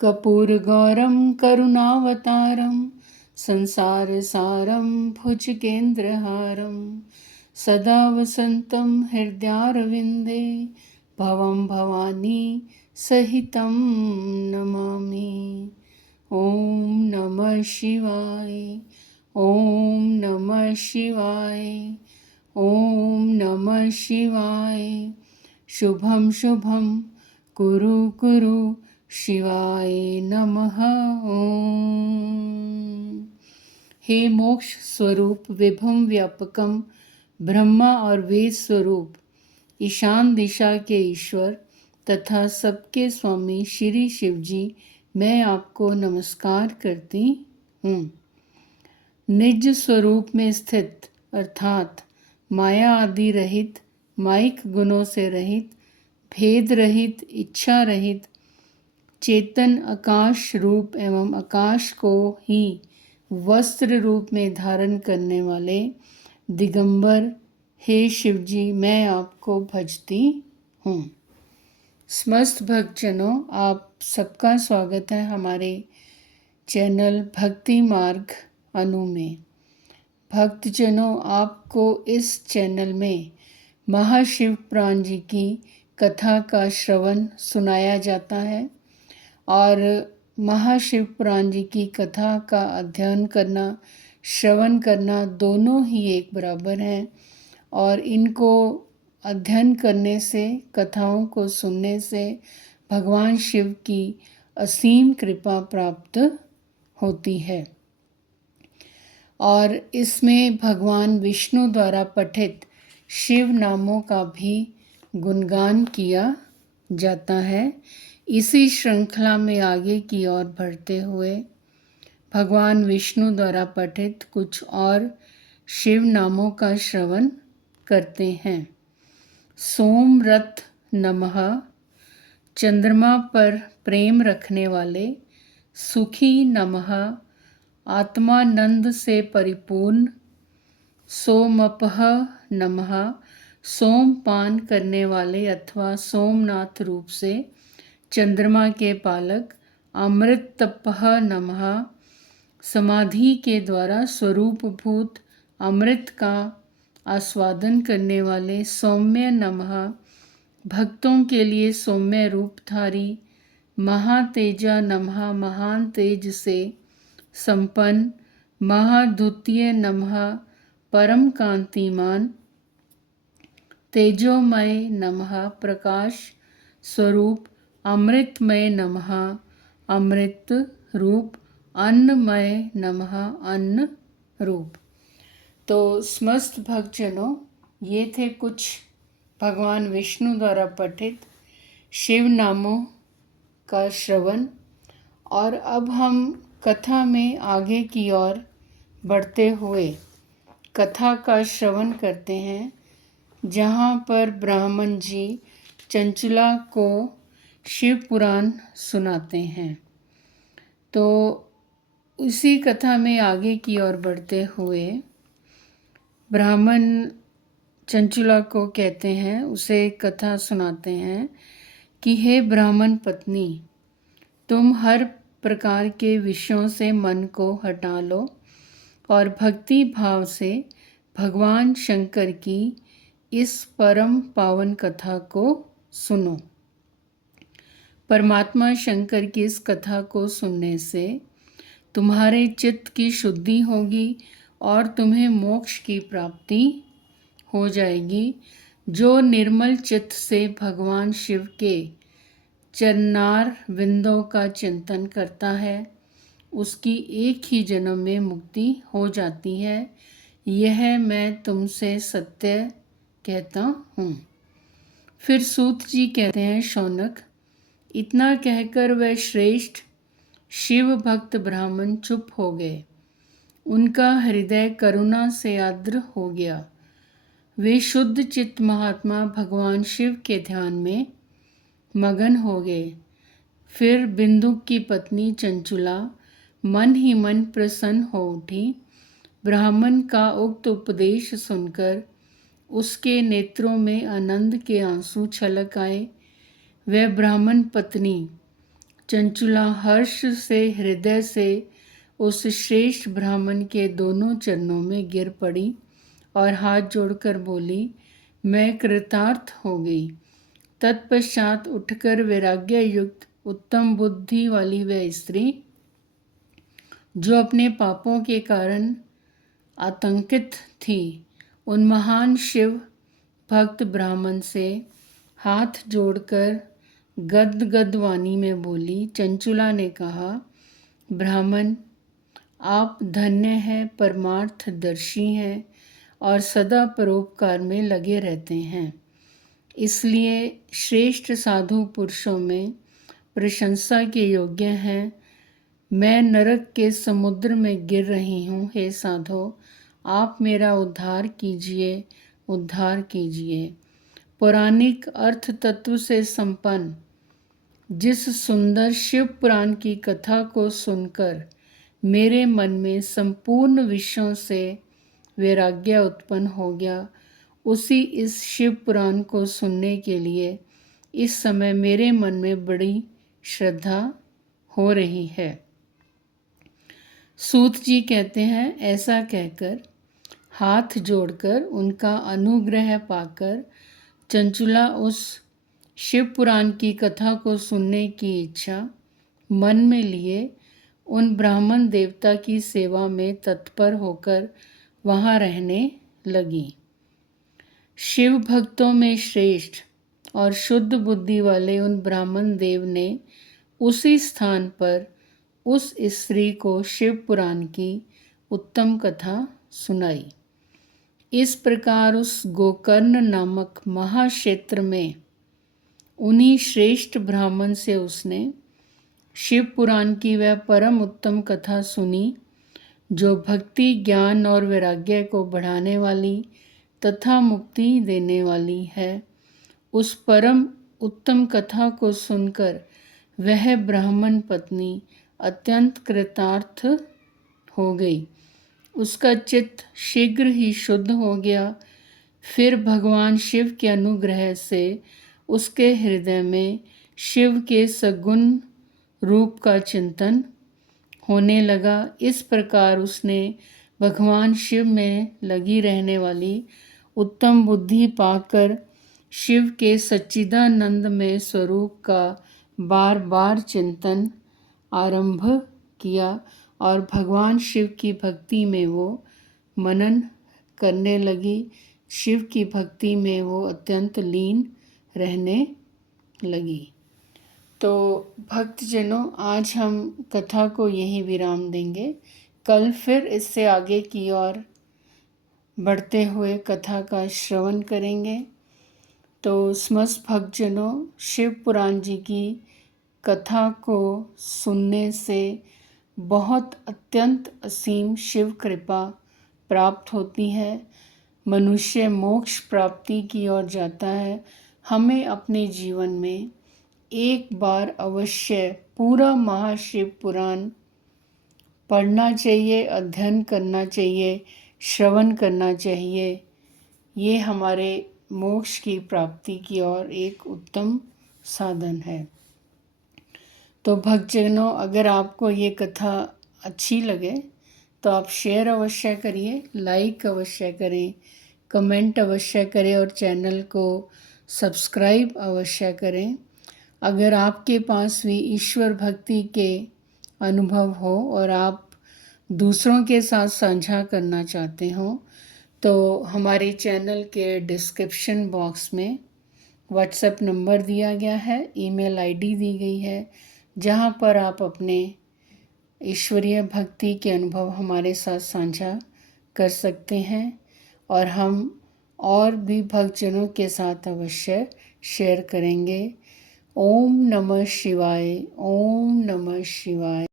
कर्पूरगौरं करुणावतारं संसारसारं भुजगेन्द्रहारं सदा वसन्तं हृदयारविन्दे भवं भवानी सहितं नमामि। ॐ नमः शिवाय। ॐ नमः शिवाय। ॐ नमः शिवाय। शुभं शुभं कुरु कुरु शिवाय नमः। ओम। हे मोक्ष स्वरूप विभम व्यापकम ब्रह्मा और वेद स्वरूप ईशान दिशा के ईश्वर तथा सबके स्वामी श्री शिव जी, मैं आपको नमस्कार करती हूँ। निज स्वरूप में स्थित अर्थात माया आदि रहित, माइक गुणों से रहित, भेद रहित, इच्छा रहित, चेतन आकाश रूप एवं आकाश को ही वस्त्र रूप में धारण करने वाले दिगंबर हे शिव जी, मैं आपको भजती हूँ। समस्त भक्तजनों, आप सबका स्वागत है हमारे चैनल भक्ति मार्ग अनु में। भक्तजनों, आपको इस चैनल में महाशिव पुराण जी की कथा का श्रवण सुनाया जाता है और महाशिव पुराण जी की कथा का अध्ययन करना, श्रवण करना दोनों ही एक बराबर हैं और इनको अध्ययन करने से, कथाओं को सुनने से भगवान शिव की असीम कृपा प्राप्त होती है। और इसमें भगवान विष्णु द्वारा पठित शिव नामों का भी गुणगान किया जाता है। इसी श्रृंखला में आगे की ओर बढ़ते हुए भगवान विष्णु द्वारा पठित कुछ और शिव नामों का श्रवण करते हैं। सोमरथ नमः, चंद्रमा पर प्रेम रखने वाले। सुखी नमः, आत्मानंद से परिपूर्ण। सोमपः नमः, सोमपान करने वाले अथवा सोमनाथ रूप से चंद्रमा के पालक। अमृतपः नमः, समाधि के द्वारा स्वरूपभूत अमृत का आस्वादन करने वाले। सौम्य नमः, भक्तों के लिए सौम्य रूपधारी। महातेजा नमः, महान तेज से संपन्न। महाद्वितीय नमः, परम कांतिमान। तेजोमय नमः, प्रकाश स्वरूप। अमृतमय नमः, अमृत रूप। अन्नमय नमः, अन्न रूप। तो समस्त भक्तजनों, ये थे कुछ भगवान विष्णु द्वारा पठित शिव नामों का श्रवण। और अब हम कथा में आगे की ओर बढ़ते हुए कथा का श्रवण करते हैं, जहाँ पर ब्राह्मण जी चंचला को शिव पुराण सुनाते हैं। तो उसी कथा में आगे की ओर बढ़ते हुए ब्राह्मण चंचला को कहते हैं, उसे कथा सुनाते हैं कि हे ब्राह्मण पत्नी, तुम हर प्रकार के विषयों से मन को हटा लो और भक्ति भाव से भगवान शंकर की इस परम पावन कथा को सुनो। परमात्मा शंकर की इस कथा को सुनने से तुम्हारे चित्त की शुद्धि होगी और तुम्हें मोक्ष की प्राप्ति हो जाएगी। जो निर्मल चित्त से भगवान शिव के चरणार विंदों का चिंतन करता है, उसकी एक ही जन्म में मुक्ति हो जाती है। यह मैं तुमसे सत्य कहता हूँ। फिर सूत जी कहते हैं, शौनक, इतना कहकर वह श्रेष्ठ शिव भक्त ब्राह्मण चुप हो गए। उनका हृदय करुणा से आर्द्र हो गया। वे शुद्ध चित्त महात्मा भगवान शिव के ध्यान में मगन हो गए। फिर बिंदुक की पत्नी चंचुला मन ही मन प्रसन्न हो उठी। ब्राह्मण का उक्त उपदेश सुनकर उसके नेत्रों में आनंद के आंसू छलक आए। वह ब्राह्मण पत्नी चंचुला हर्ष से हृदय से उस श्रेष्ठ ब्राह्मण के दोनों चरणों में गिर पड़ी और हाथ जोड़कर बोली, मैं कृतार्थ हो गई। तत्पश्चात उठकर वैराग्य युक्त उत्तम बुद्धि वाली वह स्त्री, जो अपने पापों के कारण आतंकित थी, उन महान शिव भक्त ब्राह्मण से हाथ जोड़कर गदगद वाणी में बोली। चंचुला ने कहा, ब्राह्मण, आप धन्य हैं, परमार्थदर्शी हैं और सदा परोपकार में लगे रहते हैं, इसलिए श्रेष्ठ साधु पुरुषों में प्रशंसा के योग्य हैं। मैं नरक के समुद्र में गिर रही हूँ, हे साधो, आप मेरा उद्धार कीजिए, उद्धार कीजिए। पौराणिक अर्थ तत्व से संपन्न जिस सुंदर शिव पुराण की कथा को सुनकर मेरे मन में संपूर्ण विषयों से वैराग्य उत्पन्न हो गया, उसी इस शिव पुराण को सुनने के लिए इस समय मेरे मन में बड़ी श्रद्धा हो रही है। सूत जी कहते हैं, ऐसा कहकर हाथ जोड़कर उनका अनुग्रह पाकर चंचुला उस शिव पुराण की कथा को सुनने की इच्छा मन में लिए उन ब्राह्मण देवता की सेवा में तत्पर होकर वहाँ रहने लगी। शिव भक्तों में श्रेष्ठ और शुद्ध बुद्धि वाले उन ब्राह्मण देव ने उसी स्थान पर उस स्त्री को शिव पुराण की उत्तम कथा सुनाई। इस प्रकार उस गोकर्ण नामक महाक्षेत्र में उन्हीं श्रेष्ठ ब्राह्मण से उसने शिव पुराण की वह परम उत्तम कथा सुनी, जो भक्ति, ज्ञान और वैराग्य को बढ़ाने वाली तथा मुक्ति देने वाली है। उस परम उत्तम कथा को सुनकर वह ब्राह्मण पत्नी अत्यंत कृतार्थ हो गई। उसका चित्त शीघ्र ही शुद्ध हो गया। फिर भगवान शिव के अनुग्रह से उसके हृदय में शिव के सगुण रूप का चिंतन होने लगा। इस प्रकार उसने भगवान शिव में लगी रहने वाली उत्तम बुद्धि पाकर शिव के सच्चिदानंदमय स्वरूप का बार बार चिंतन आरंभ किया और भगवान शिव की भक्ति में वो मनन करने लगी। शिव की भक्ति में वो अत्यंत लीन रहने लगी। तो भक्तजनों, आज हम कथा को यही विराम देंगे। कल फिर इससे आगे की ओर बढ़ते हुए कथा का श्रवण करेंगे। तो समस्त भक्तजनों, शिव पुराण जी की कथा को सुनने से बहुत अत्यंत असीम शिव कृपा प्राप्त होती है। मनुष्य मोक्ष प्राप्ति की ओर जाता है। हमें अपने जीवन में एक बार अवश्य पूरा महाशिव पुराण पढ़ना चाहिए, अध्ययन करना चाहिए, श्रवण करना चाहिए। ये हमारे मोक्ष की प्राप्ति की ओर एक उत्तम साधन है। तो भक्तजनों, अगर आपको ये कथा अच्छी लगे तो आप शेयर अवश्य करिए, लाइक अवश्य करें, कमेंट अवश्य करें और चैनल को सब्सक्राइब अवश्य करें। अगर आपके पास भी ईश्वर भक्ति के अनुभव हो और आप दूसरों के साथ साझा करना चाहते हो तो हमारे चैनल के डिस्क्रिप्शन बॉक्स में व्हाट्सएप नंबर दिया गया है, ईमेल आईडी दी गई है, जहां पर आप अपने ईश्वरीय भक्ति के अनुभव हमारे साथ साझा कर सकते हैं और हम और भी भक्तजनों के साथ अवश्य शेयर करेंगे। ओम नमः शिवाय, ओम नमः शिवाय।